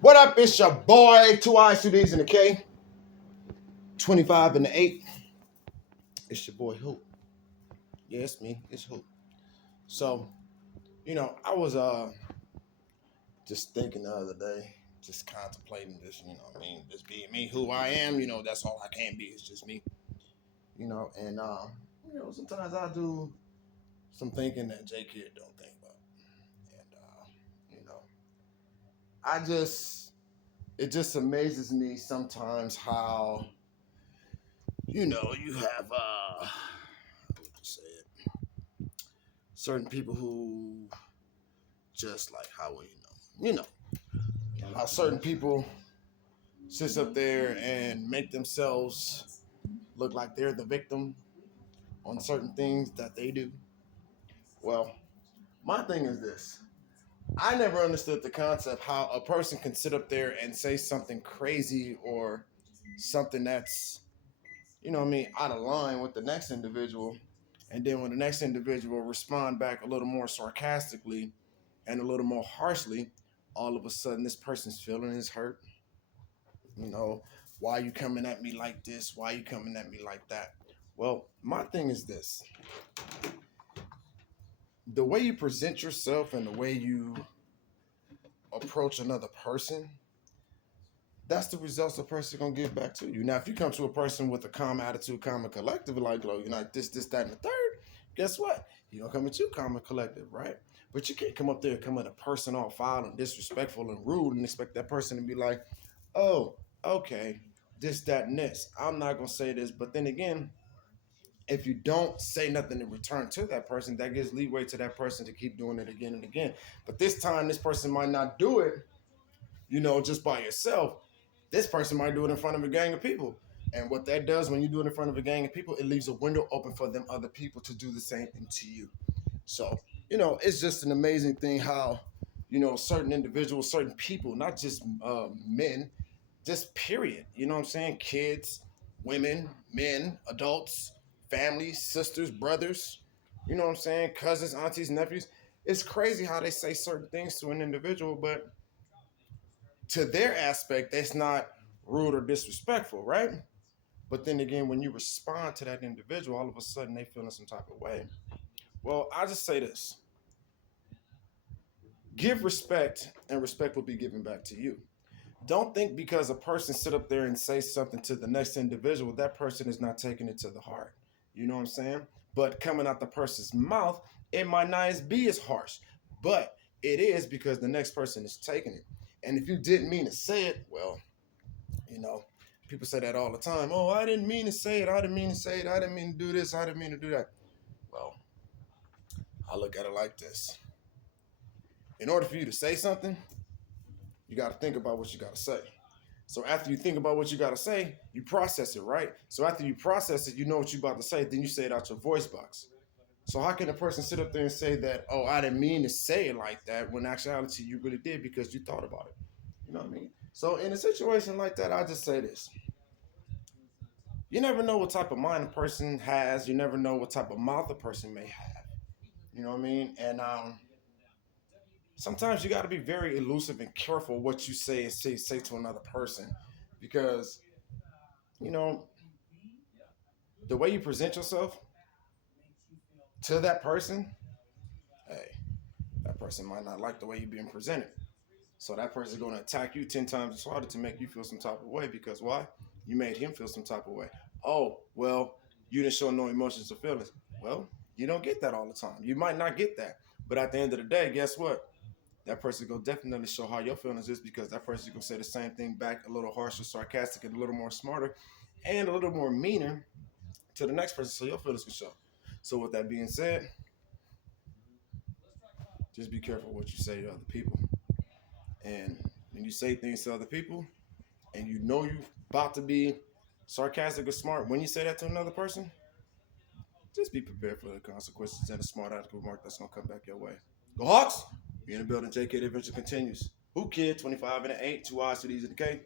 What up? It's your boy, Two Eyes, Two D's, and a K. 25 and the 8. It's your boy Hoop. Yeah, it's me. It's Hoop. So, I was just thinking the other day, just contemplating this, just being me, who I am, that's all I can be. It's just me. And sometimes I do some thinking that J Kid don't think about. And I just it just amazes me sometimes how you have how would you say it, certain people who just like how will how certain people sit up there and make themselves look like they're the victim on certain things that they do. Well, my thing is this. I never understood the concept how a person can sit up there and say something crazy or something that's, out of line with the next individual. And then when the next individual respond back a little more sarcastically and a little more harshly, all of a sudden this person's feeling is hurt. Why are you coming at me like this? Why are you coming at me like that? Well, my thing is this. The way you present yourself and the way you approach another person, that's the results a person gonna give back to you. Now, if you come to a person with a calm attitude, calm and collective, like, you're like this, that, and the third, guess what? You're gonna come at you calm and collective, right? But you can't come up there and come at a person all foul and disrespectful and rude and expect that person to be like, oh, okay, this, that, and this. I'm not gonna say this, but then again, if you don't say nothing in return to that person, that gives leeway to that person to keep doing it again and again. But this time, this person might not do it, just by yourself. This person might do it in front of a gang of people. And what that does when you do it in front of a gang of people, it leaves a window open for them other people to do the same thing to you. So, it's just an amazing thing how, certain individuals, certain people, not just men, just period. You know what I'm saying? Kids, women, men, adults, families, sisters, brothers, you know what I'm saying? Cousins, aunties, nephews. It's crazy how they say certain things to an individual, but to their aspect, that's not rude or disrespectful, right? But then again, when you respond to that individual, all of a sudden they feel in some type of way. Well, I just say this: give respect, and respect will be given back to you. Don't think because a person sit up there and say something to the next individual, that person is not taking it to the heart. You know what I'm saying? But coming out the person's mouth, it might not be as harsh, but it is because the next person is taking it. And if you didn't mean to say it, well, you know, people say that all the time. Oh, I didn't mean to say it. I didn't mean to say it. I didn't mean to do this. I didn't mean to do that. Well, I look at it like this. In order for you to say something, you got to think about what you got to say. So after you think about what you got to say, you process it, right? So after you process it, you know what you're about to say. Then you say it out your voice box. So how can a person sit up there and say that, oh, I didn't mean to say it like that, when in actuality you really did because you thought about it? You know what I mean? So in a situation like that, I just say this. You never know what type of mind a person has. You never know what type of mouth a person may have. You know what I mean? And sometimes you got to be very elusive and careful what you say and say to another person, because you know the way you present yourself to that person. Hey, that person might not like the way you're being presented. So that person's going to attack you 10 times as harder to make you feel some type of way, because why? You made him feel some type of way. Oh, well, you didn't show no emotions or feelings. Well, you don't get that all the time. You might not get that. But at the end of the day, guess what? That person gonna definitely show how your feelings is, because that person gonna say the same thing back, a little harsher, sarcastic, and a little more smarter, and a little more meaner to the next person, so your feelings can show. So with that being said, just be careful what you say to other people. And when you say things to other people, and you know you about to be sarcastic or smart when you say that to another person, just be prepared for the consequences and a smart article remark that's gonna come back your way. Go Hawks! We in the building. JK, the adventure continues. Who kid? 25 and an 8. 2 eyes to these in the K.